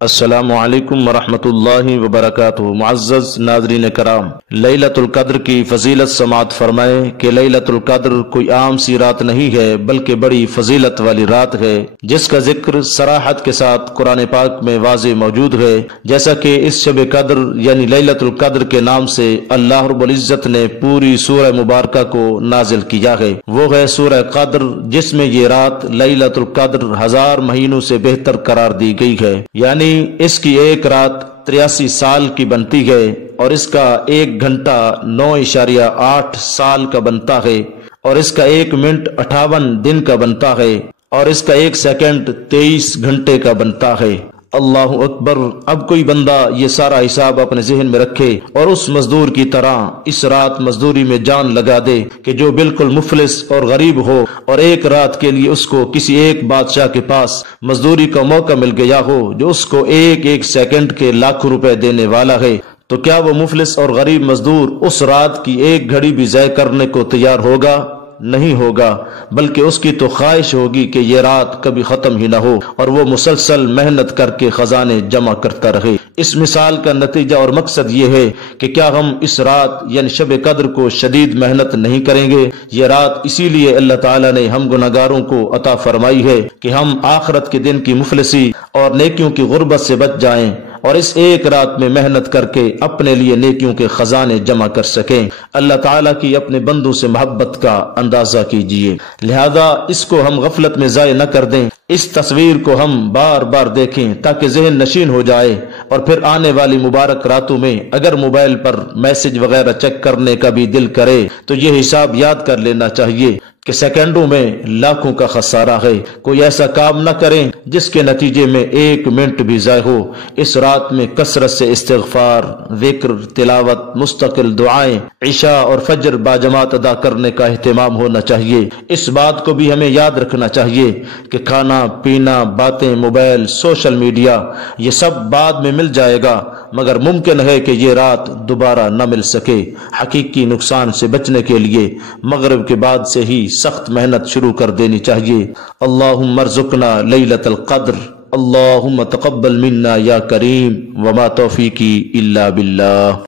السلام علیکم ورحمۃ اللہ وبرکاتہ۔ معزز ناظرین کرام، لیلۃ القدر کی فضیلت سماعت فرمائیں کہ لیلۃ القدر کوئی عام سی رات نہیں ہے بلکہ بڑی فضیلت والی رات ہے، جس کا ذکر صراحت کے ساتھ قرآن پاک میں واضح موجود ہے۔ جیسا کہ اس شب قدر یعنی لیلۃ القدر کے نام سے اللہ رب العزت نے پوری سورہ مبارکہ کو نازل کیا ہے، وہ ہے سورہ قدر، جس میں یہ رات لیلۃ القدر 1000 مہینوں سے بہتر قرار دی گئی ہے، یعنی اس کی ایک رات 83 سال کی بنتی ہے، اور اس کا 1 گھنٹہ 9.8 سال کا بنتا ہے، اور اس کا 1 منٹ 58 دن کا بنتا ہے، اور اس کا 1 سیکنڈ 23 گھنٹے کا بنتا ہے۔ اللہ اکبر۔ اب کوئی بندہ یہ سارا حساب اپنے ذہن میں رکھے اور اس مزدور کی طرح اس رات مزدوری میں جان لگا دے کہ جو بالکل مفلس اور غریب ہو، اور ایک رات کے لیے اس کو کسی ایک بادشاہ کے پاس مزدوری کا موقع مل گیا ہو جو اس کو ایک سیکنڈ کے لاکھوں روپے دینے والا ہے، تو کیا وہ مفلس اور غریب مزدور اس رات کی ایک گھڑی بھی ضائع کرنے کو تیار ہوگا؟ نہیں ہوگا، بلکہ اس کی تو خواہش ہوگی کہ یہ رات کبھی ختم ہی نہ ہو اور وہ مسلسل محنت کر کے خزانے جمع کرتا رہے۔ اس مثال کا نتیجہ اور مقصد یہ ہے کہ کیا ہم اس رات یعنی شب قدر کو شدید محنت نہیں کریں گے؟ یہ رات اسی لیے اللہ تعالیٰ نے ہم گناہگاروں کو عطا فرمائی ہے کہ ہم آخرت کے دن کی مفلسی اور نیکیوں کی غربت سے بچ جائیں، اور اس ایک رات میں محنت کر کے اپنے لیے نیکیوں کے خزانے جمع کر سکیں۔ اللہ تعالیٰ کی اپنے بندوں سے محبت کا اندازہ کیجئے، لہذا اس کو ہم غفلت میں ضائع نہ کر دیں، اس تصویر کو ہم بار بار دیکھیں تاکہ ذہن نشین ہو جائے، اور پھر آنے والی مبارک راتوں میں اگر موبائل پر میسج وغیرہ چیک کرنے کا بھی دل کرے تو یہ حساب یاد کر لینا چاہیے کہ سیکنڈوں میں لاکھوں کا خسارہ ہے۔ کوئی ایسا کام نہ کریں جس کے نتیجے میں 1 منٹ بھی ضائع ہو۔ اس رات میں کثرت سے استغفار، ذکر، تلاوت، مستقل دعائیں، عشاء اور فجر باجماعت ادا کرنے کا اہتمام ہونا چاہیے۔ اس بات کو بھی ہمیں یاد رکھنا چاہیے کہ کھانا پینا، باتیں، موبائل، سوشل میڈیا، یہ سب بعد میں مل جائے گا، مگر ممکن ہے کہ یہ رات دوبارہ نہ مل سکے۔ حقیقی نقصان سے بچنے کے لیے مغرب کے بعد سے ہی سخت محنت شروع کر دینی چاہیے۔ اللہم ارزقنا لیلۃ القدر، اللہم تقبل منا یا کریم، وما توفیقی الا باللہ۔